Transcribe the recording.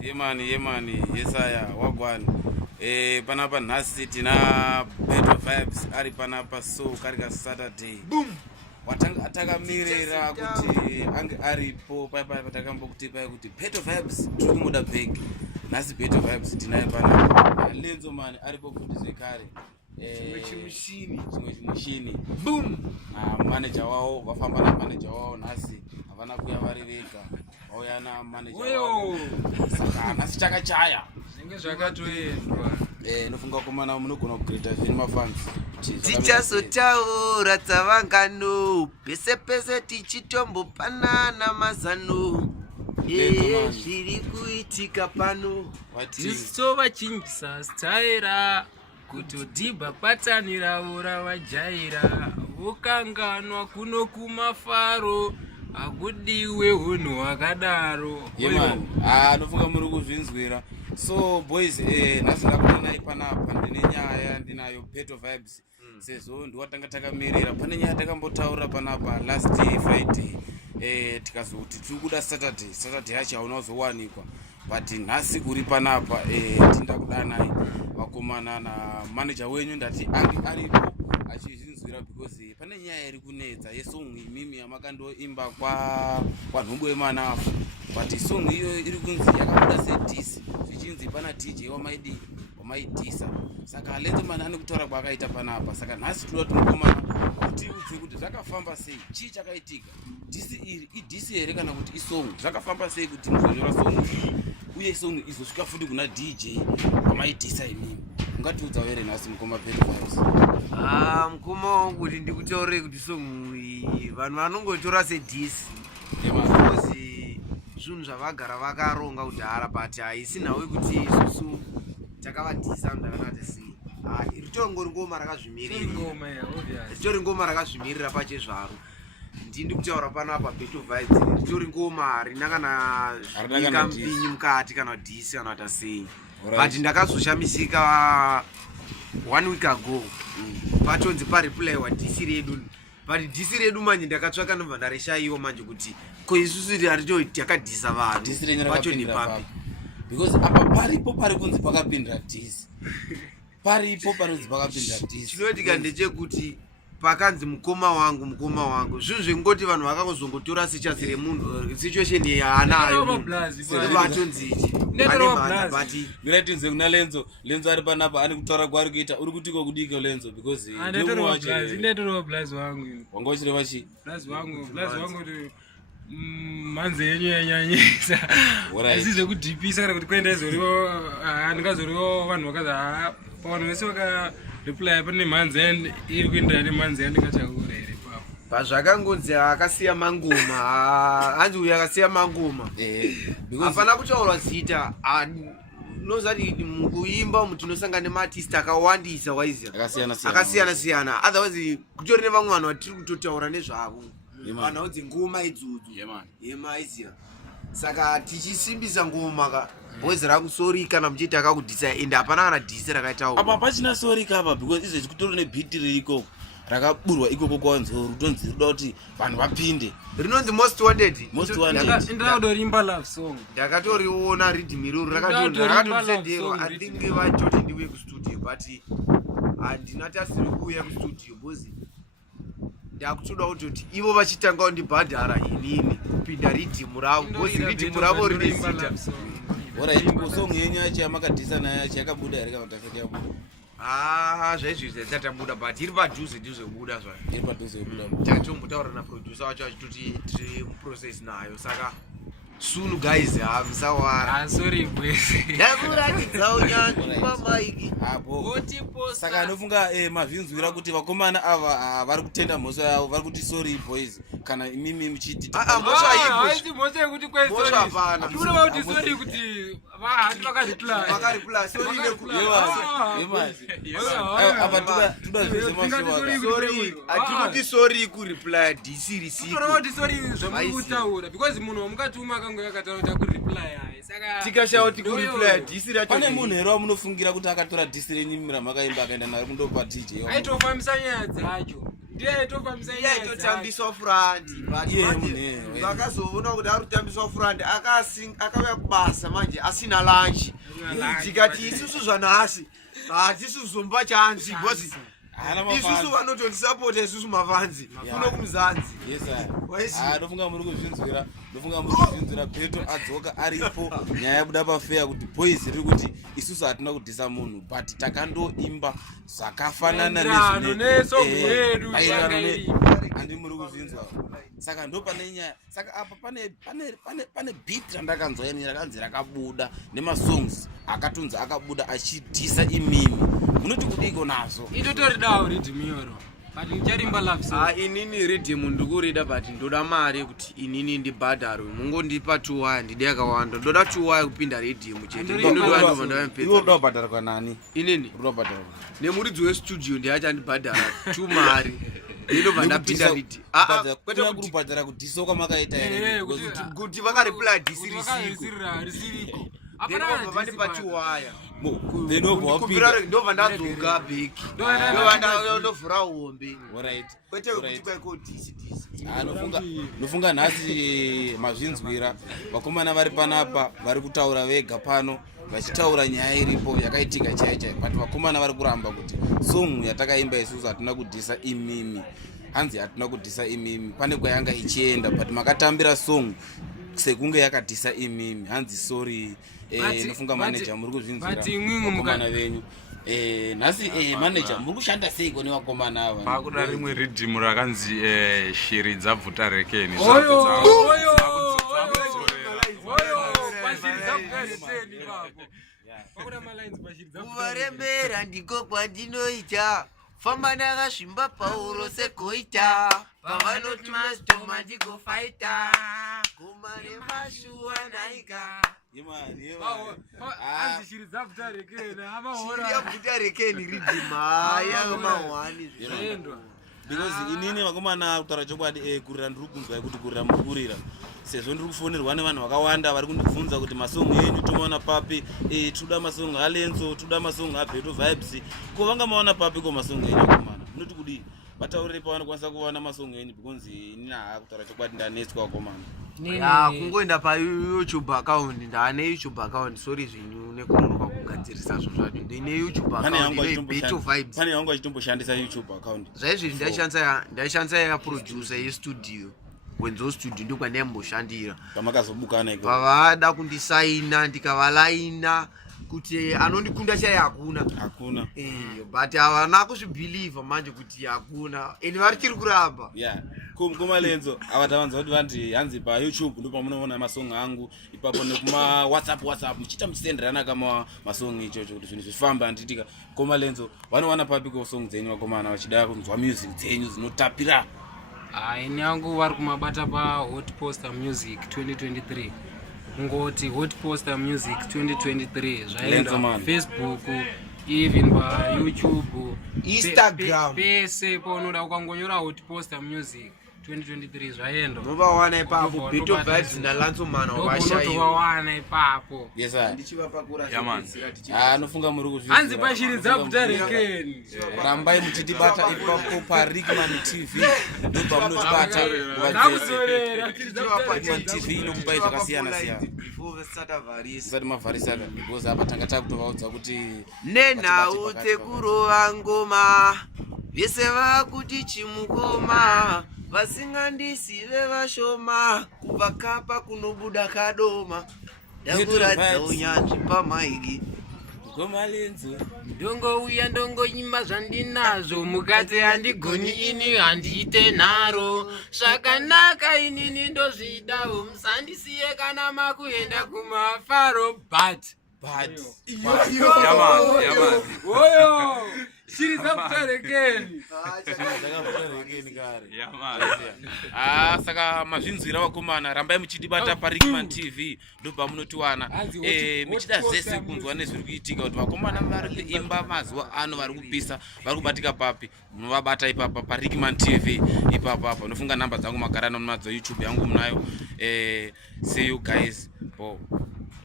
Yemani yesaya wagwan panapa nhasi tina Better Vibes ari panapa so karika Saturday boom watanga atakamirira kuti ange aripo patakambokuti pai kuti Better Vibes tiri kumuda big nhasi Better Vibes tinaye panapa lanso-Man aripo futi zvekare chimwe chimushini boom manager wao vafamba na manager wao nhasi havana kuya vari vega vauya na manager wao saka nhasi takachaya zvinge zvakatoendwa nofunga kumana munogona kugreta zvini mafans tichazotaura tsavangano pese pese tichitombopanana mazano zviri kuitika pano tisova chinjisa staira kutodhibha kwatanirawo ravajaira vokanganwa kuno kumafaro hakudiwe hunhu hwakadaro nofunga muri kuzvinzwira so boys nhasi ndakudanai panapa ndine nyaya ndinayo Better Vibes sezvo ndiwatanga takamirira pane nyaya takambotaura panapa last Friday tikazoti tiri kuda Saturday yacho hauna kuzowanikwa but nhasi uri panapa tinda kudanai vakomana namanager wenyu ndati ange aripo achizvinzwira because pane nyaya iri kunetsa yesong imimi yamakandoimba kwanhumbu yemanafu but song iyo iri kunzi yakabuda sedhisi zvichinzi pana DJ wamaidhisa saka lanso-Man ane kutaura kwaakaita panapa saka nhasi toda tinokomana kuti udze kuti zvakafamba sei chii chakaitika dhisi iri idhisi here kana kuti isong zvakafamba sei kuti muzonyora song uye song izosvika futi kuna DJ wamaidhisa imimi ungatiudza vere nhasi mukoma Better Vibes mukoma wangu kuti ndikutaurire kuti song iyi vanhu vanongotora sedhisi zvinhu zvavagara vakaronga kudhara but haisi nawe kuti isusu takavadhisa ndakanati sei ritori ngoma rakazvimirira pachezvaro ndindi kutaura panapa Better Vibes ritori ngoma rina kana ikampinyi mukati kana dhisi kana kuti sei but ndakazoshamisika 1 week ago patonzi pareply dhisi redu but dhisi redu manje ndakatsvaka nobva ndareshaiwo manje kuti ko isusu harito takadhisa vanhu pacho nepapi because apa paripo pari kunzi pakapindira dhisi paripo parinzi pakapindira dhisi chinoitika ndechekuti pakanzi mukoma wangu zvinhu zvingoti vanhu vakangozongotora sichasi remunhu situation yaanayo vatonzi ngiratinze kuna lenzo ari panapa ane kutaura kwaari kuita uri kutiko kudiko lenzo because wanga uchireva chii manze yenyu yanyanyisa asi zvekudhipisa kana kuti kuenda izoriwo handingazoriwo vanhu vakaza pavanhu vese vakareply pane mhanzi iri kuendera nemhanzi yandingachakura here papo pazvakangonzi akasiya mangoma hanzi uyu akasiya mangoma hapana kutaurwa zita nozati mukuimba umu tinosangana nemaartist akawandisa waiziya akasiyana otherwise kutori nevamwe vanhu vatiri kutotaura nezvavo vanhu audzi ngoma idzodzo yemaiziya saka tichisimbisa ngoma bozi rakusori kana muchiti akakudhisa ende hapana kana dhisi rakaitawo apa pachina sori kapa because izvezvi kutori nebhiti ririko rakaburwa ikoko kwanzo rutonzi ruda kuti vanhu vapinde rinonzi most wanted ndakadorimba love song ndakatoriona ridhimi iroro rakatorisendero andinge vatoti ndiuye kustudio but handina tasiri kuuya kustudio bozi ndakutoda kutoti ivo vachitanga kundibhadhara inini kupinda ridhimu ravo bozi ridhimu ravo rine zita song yenyu yacho yamakadhisa nayo yacho yakabuda here kana kuti yabuda zvaizvo dzatabuda but iri padhuze ndizvobuda iri padhuze yobuda takatombotaura naproducer wacho achitoti tiri muprocess nayo saka soon guys musawara sorry bwese ndakuratidza unyanzvi pamaiki saka anofunga mavhinzwira kuti vakomana ava vari kutenda mhosva yavo vari kuti sorry boys kana imimi muchiti mhosva yekuti kwaiureva kuti sorry kuti vahati vakariplahatikuti sorry kureply dhisi risikuti sorry zvamukutaura because munhu wamukatuma akange akataura kuti akureply saka tikashauti kureply dhisi racho pane munhu here wamunofungira kuti akatora dhisi renyu ramakaimba akaenda naro kundopa DJ aitofambisa nyaya dzacho ndiye topa msaini yaitotambiswa front but vakazoona kuti ari kutambiswa front akauya kubasa manje asina lunch tikati isusu zvanhasi hatisi zomba chanzi because isusu vanotondisapota isusu mavanzi kuno kumzanzi ndofunga muri kuzvinzwira Peto adzoka aripo nyaya yabuda pafeya kuti boys riri kuti isusu hatina kudhisa munhu but takandoimba zvakafanana handi muri kuzvinzwa saka ndo pane nyaya saka apa pane beat randakanzwa yani rakanzi rakabuda nemasongs akatunzi akabuda achidhisa imimi munoti kudiko nazvo itotoridawo ridhimiyoro but ndicharimba love song inini rhythm ndikurida but ndoda mari kuti inini ndibhadharo mungondipa 2 wire ndide yakawanda ndoda 2 wire kupinda rhythm chete iwo ndobhadhara kwanani inini ndobhadhara nemuridzi westudio ndiachandibhadhara 2 mari ndinobva ndapinda rhythm kwete kubhadhara kudhiso kwamakaita here kuti vakareply dhisi risiriko ndinobva vandipa 2 wire ndobva ndadzoka bheki ndovhura umbe kwete kuti kwaikodhisi nofunga nhasi mazvinzwira vakomana vari panapa vari kutaura vega pano vachitaura nyaya iripo yakaitika chaichai but vakomana vari kuramba kuti song yatakaimba isusu hatina kudhisa imimi hanzi hatina kudhisa imimi pane kwayanga ichienda but makatambira song sekunge yakadhisa imimi hanzi sorry nofunga manager muri kuzvinzwira vakomana venyu nhasi manager muri kushanda seiko nevakomana ava pakuda rimwe ridhimu rakanzi shiri dzabvuta rekeni kuvarembera ndiko kwandinoita famba ndakasvimba pauro segoita pavanoti masitoma ndigofaita goma remashuwa naika shiri rekeni ridhima yamahwani because inini vakomana kutaura chokwadi kurira ndiri kunzwa kuti kurira mukurira sezvo ndiri kufonerwa nevanhu vakawanda vari kundibvunza kuti masongo enyu tomaona papi toda masongo alenso toda masongo abeto vibes ko vanga maona papi ko masongo enyu vakomana munoti kudii vataurire pavanokwanisa kuvaona masongo enyu because inini haakutaura chokwadi ndanetswa vakomana kungoenda payoutube account ndaane youtube account sorry zvinyu nekunonoka kugadzirisa zvo zvacho ndine youtube account pane yangu achitomboshandisa youtube account zvaizvizvi ndaishandisa yaproducer yestudio wenzo studio ndokwandaimboshandira pamakazobukana iko pavada kundisaina ndikavalaina kuti anondikunda chai hakuna but havana kuzvibhiliva manje kuti hakuna ende vari chiri kuramba kumalenzo ava tavanza kuti vanti hanzi payoutube ndo pamunoona masongo angu ipapo nekuma whatsapp muchiita muchisenderana kama masongo ichocho kuti zvinhu zvifamba handitika komalenzo vanowana papi ko song dzenyu vakomana vachida kunzwa music dzenyu dzinotapira ini yangu vari kumabata pahot poster music 2023 ngoti hot poster music 2023 zvaenda Facebook even payoutube Instagram pese paunoda ukangonyora hot poster music 2023 zvaenda unovawana ipapo Beto Vibes na lanso-Man wavashaivawana ipapo nofunga muri kuzvinzwa hanzi pashiri dzabvuta rekeni rambai muchitibata ipapo paRickman TV ndo pamunotibata Rickman TV inokupai zvakasiyana siyana usati mavharisana because apa tanga takutovaudza kuti nenhau dzekurova ngoma vese vakuti chimukoma vasingandisive vashoma kubva kapa kunobuda kadoma ndakuradza unyanzvi pamaiki gomalenzo ndongouya ndongoimba zvandinazvo mukati handigoni ini handiite nharo zvakanaka inini ndozvidawo musandisiye kana makuenda kumafaro but oyo shiri dzabvuta rekeni saka mazvinzwira vakomana rambai muchitibata paRickman TV ndo pamunotiwana muchida zese kunzwa nezviri kuitika kuti vakomana vari kuimba mazuva ano vari kupisa vari kubatika papi munovabata ipapa paRickman TV ipapa nofunga namba dzangu magara nadzo youtube yangu munayo see you guys.